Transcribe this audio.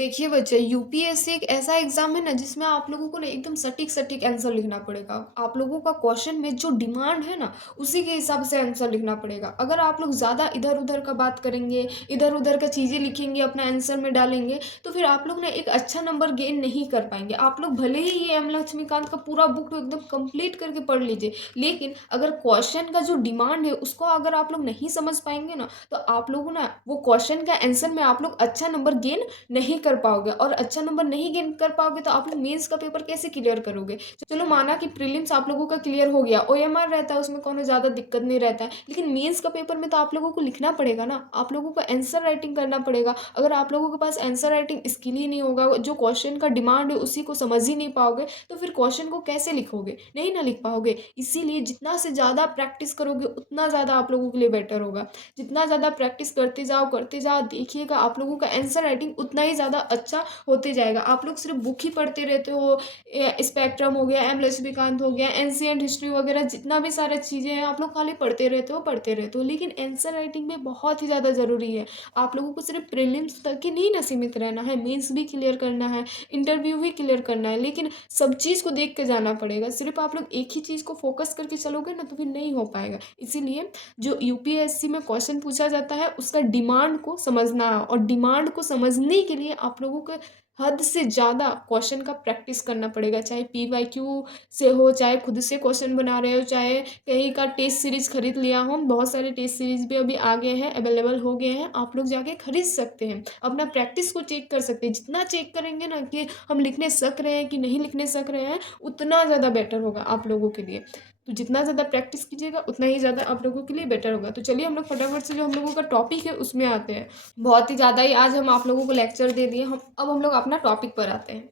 देखिए बच्चे, यूपीएससी एक ऐसा एग्ज़ाम है ना जिसमें आप लोगों को ना एकदम सटीक-सटीक आंसर लिखना पड़ेगा। आप लोगों का क्वेश्चन में जो डिमांड है ना, उसी के हिसाब से आंसर लिखना पड़ेगा। अगर आप लोग ज़्यादा इधर-उधर का बात करेंगे, इधर-उधर का चीज़ें लिखेंगे, अपना आंसर में डालेंगे, तो फिर आप लोग ना एक अच्छा नंबर गेन नहीं कर पाएँगे। आप लोग भले ही ये एम लक्ष्मीकांत का पूरा बुक एकदम कंप्लीट करके पढ़ लीजिए, लेकिन अगर क्वेश्चन का जो डिमांड है, उसको अगर आप लोग नहीं समझ पाएँगे ना, तो आप लोग ना वो क्वेश्चन का आंसर में आप लोग अच्छा नंबर गेन नहीं कर पाओगे और अच्छा नंबर नहीं गेन कर पाओगे तो आप लोग मेंस का पेपर कैसे क्लियर करोगे? चलो माना कि प्रीलिम्स आप लोगों का क्लियर हो गया, ओएमआर रहता है उसमें कोनो ज़्यादा दिक्कत नहीं रहता है, लेकिन मेंस का पेपर में तो आप लोगों को लिखना पड़ेगा ना, आप लोगों को आंसर राइटिंग करना पड़ेगा। अगर आप लोगों के पास आंसर राइटिंग स्किल ही नहीं होगा, जो क्वेश्चन का डिमांड है उसी को समझ ही नहीं पाओगे, तो फिर क्वेश्चन को कैसे लिखोगे? नहीं ना लिख पाओगे। इसीलिए जितना से ज़्यादा प्रैक्टिस करोगे उतना ज़्यादा आप लोगों के लिए बेटर होगा। जितना ज़्यादा प्रैक्टिस करते जाओ, देखिएगा आप लोगों का आंसर राइटिंग उतना ही ज़्यादा अच्छा होते जाएगा। आप लोग सिर्फ़ बुक ही पढ़ते रहते हो, स्पेक्ट्रम हो गया, एम लक्ष्मीकांत हो गया, एंशिएंट हिस्ट्री वगैरह जितना भी सारी चीज़ें हैं, आप लोग खाली पढ़ते रहते हो। लेकिन आंसर राइटिंग में बहुत ही ज़्यादा ज़रूरी है। आप लोगों को सिर्फ़ प्रीलिम्स तक ही नहीं ना सीमित रहना है, मेंस भी क्लियर करना है, इंटरव्यू भी क्लियर करना है, लेकिन सब चीज़ को देख के जाना पड़ेगा। सिर्फ़ आप लोग एक ही चीज़ को फ़ोकस करके चलोगे ना, तो फिर नहीं हो पाएगा। इसीलिए जो यूपीएससी में क्वेश्चन पूछा जाता है उसका डिमांड को समझना है और डिमांड को समझने के लिए आप लोगों को हद से ज़्यादा क्वेश्चन का प्रैक्टिस करना पड़ेगा, चाहे पीवाईक्यू से हो, चाहे खुद से क्वेश्चन बना रहे हो, चाहे कहीं का टेस्ट सीरीज़ खरीद लिया हो। बहुत सारे टेस्ट सीरीज़ भी अभी आ गए हैं, अवेलेबल हो गए हैं, आप लोग जाके खरीद सकते हैं, अपना प्रैक्टिस को चेक कर सकते हैं। जितना चेक करेंगे ना कि हम लिखने सक रहे हैं कि नहीं लिखने सक रहे हैं, उतना ज़्यादा बेटर होगा आप लोगों के लिए। तो जितना ज़्यादा प्रैक्टिस कीजिएगा उतना ही ज़्यादा आप लोगों के लिए बेटर होगा। तो चलिए हम लोग फटाफट से जो हम लोगों का टॉपिक है उसमें आते हैं। बहुत ही ज़्यादा ही आज हम आप लोगों को लेक्चर दे दिए, हम अब हम लोग अपना टॉपिक पर आते हैं।